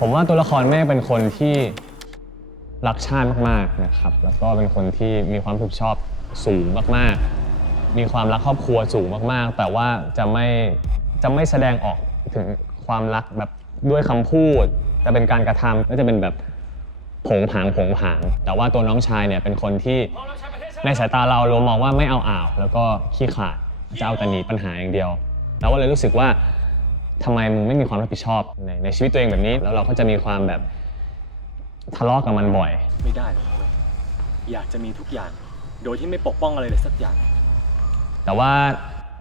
ผมว่าตัวละครแม่เป็นคนที่รักชาติมากๆนะครับ แล้วก็เป็นคนที่มีความผิดชอบสูงมากๆ มีความรักครอบครัวสูงมากๆ แต่ว่าจะไม่จะไม่แสดงออกถึงความรักแบบด้วยคำพูด แต่เป็นการกระทำก็จะเป็นแบบผงผางผงผาง แต่ว่าตัวน้องชายเนี่ยเป็นคนที่ในสายตาเราเรามองว่าไม่เอาอ่าว แล้วก็ขี้ขลาดจะเอาแต่หนีปัญหาอย่างเดียวเราก็เลยรู้สึกว่า ทำไมมึงไม่มีความรับผิดชอบในในชีวิตตัวเองแบบนี้ แล้วเราก็จะมีความแบบทะเลาะกับมันบ่อย ไม่ได้หรอกเว้ยอยากจะมีทุกอย่าง โดยที่ไม่ปกป้องอะไรเลยสักอย่าง แต่ว่า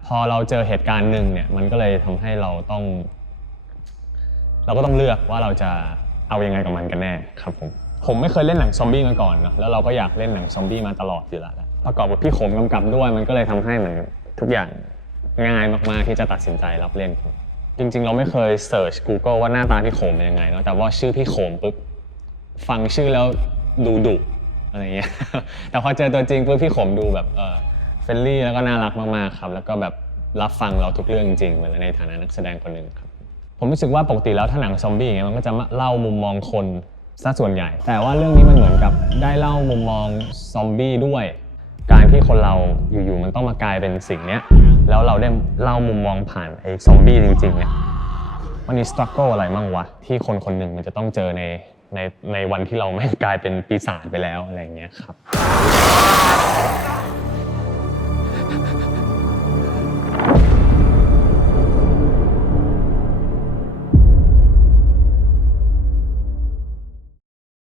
พอเราเจอเหตุการณ์หนึ่งเนี่ยมันก็เลยทำให้เราต้อง เราก็ต้องเลือกว่าเราจะเอายังไงกับมันกันแน่ครับผมผมไม่เคยเล่นหนังซอมบี้มาก่อนเนอะแล้วเราก็อยากเล่นหนังซอมบี้มาตลอดอยู่แล้วนะประกอบกับพี่โขมกำกับด้วยมันก็เลยทำให้เหมือนทุกอย่างง่ายมากๆที่จะตัดสินใจรับเล่นครับ จริงๆ เราไม่เคยเสิร์ช Google ว่าหน้าตาพี่โขมเป็นยังไงเนอะแต่ว่าชื่อพี่โขมปุ๊บฟังชื่อแล้วดูดุอะไรเงี้ย แต่พอเจอตัวจริงปุ๊บพี่โขมดูแบบเออเฟรนลี่แล้วก็น่ารักมากๆครับ แล้วก็แบบรับฟังเราทุกเรื่องจริงๆเหมือนในฐานะนักแสดงคนหนึ่งครับ ผมรู้สึกว่าปกติแล้วถ้าหนังซอมบี้อย่างเงี้ยมันก็จะเล่ามุมมองคนซะส่วนใหญ่ แต่ว่าเรื่องนี้มันเหมือนกับได้เล่ามุมมองซอมบี้ด้วย การที่คนเราอยู่ๆมันต้องมากลายเป็นสิ่งเนี้ยแล้วเราได้เล่ามุมมองผ่านไอ้ซอมบี้จริงๆเนี่ยมันมีสตรัคเกิลอะไรมั่งวะ ที่คนคนหนึ่งมันจะต้องเจอในในในวันที่เราไม่งกลายเป็นปีศาจไปแล้วอะไรอย่างเงี้ยครับ